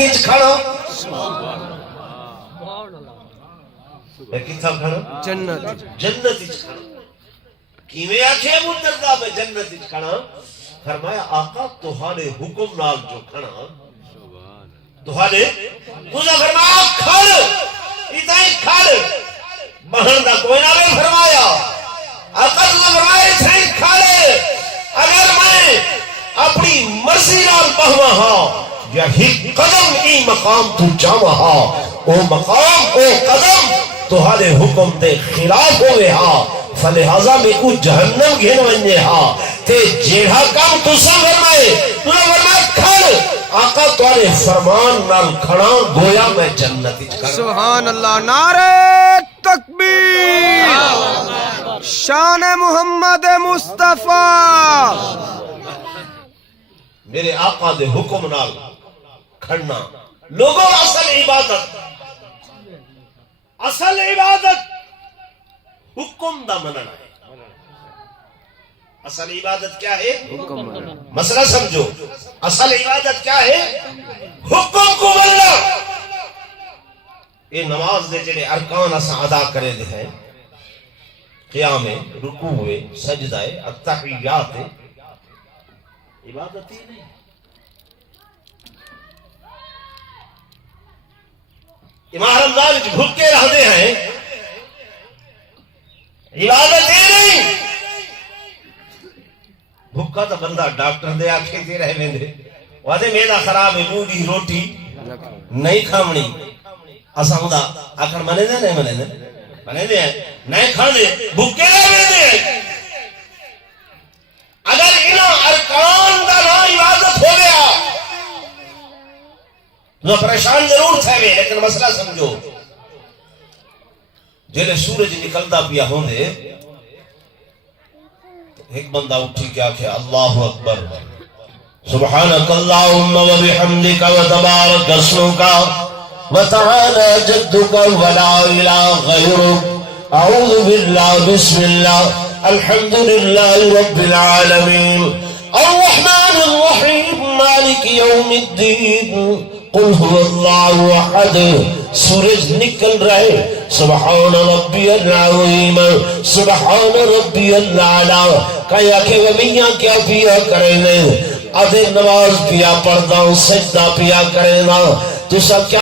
جنت وچ کھڑا میں کتھا کھڑا جنت وچ کھڑا کیویں آکھے ابو الدرداء میں جنت وچ کھڑا فرمایا آقا تہاڈے حکم نال جو کھڑا تہاڈے تسا فرمایا کھڑ اتنا ہی کھڑ بہن دا کوئی نہ فرمایا آقا نے فرمایا اتنا ہی کھڑ اگر میں اپنی مرضی نال بہواں ہاں یا ہی قدم ای مقام تو جاواں ہاں او مقام او قدم تہاڈے حکم دے خلاف ہوئے ہاں فلہذا میں کو جہنم گھن ونجے ہاں تے جیڑا کام تسا فرمائے تو فرمایا کھڑ آقا تہاڈے فرمان نال کھڑا گویا میں جنت وچ کھڑا سبحان اللہ نعرہ تکبیر شان محمد مصطفیٰ میرے آقا دے حکم نال کھڑنا لوگوں اصل عبادت حکم دا مننا ہے اصل عبادت کیا ہے مسئلہ سمجھو اصل عبادت کیا ہے حکم کو مننا یہ نماز دے جڑے ارکان اساں ادا کرے دے ہیں قیام رکوع سجدہ التحیات عبادت ہی نہیں امام رمضان بھوکے رہتے ہیں عبادت ہی نہیں بھوکا تو بندہ ڈاکٹر دے آکھے دے رہے ویندے وادے میرا خراب ہے موڈی روٹی نہیں کھاونی اساں دا آکھن منے دے نہیں منے دے منے دے نہیں کھانے بھوکے رہے اگر انہاں ارکان دا نہ عبادت ہو گیا تو پریشان ضرور تھے لیکن مسئلہ سمجھو جلے سورج نکلدا پیا ہوندے ایک بندہ اٹھی کیا کہ اللہ اکبر سبحانک اللہم و بحمدک و تبارک اسمک و تعالی جدک و لا الہ غیرک اعوذ باللہ بسم اللہ الحمدللہ رب العالمین الرحمن الرحیم مالک یوم الدین قل هو اللہ احد سورج نکل رہے سبحان ربی العظیم سبحان ربی العالی کہا کہ وہ میاں کیا پیا کریں آدھے نماز پیا پڑھنا سجدہ پیا کریں تو سب کیا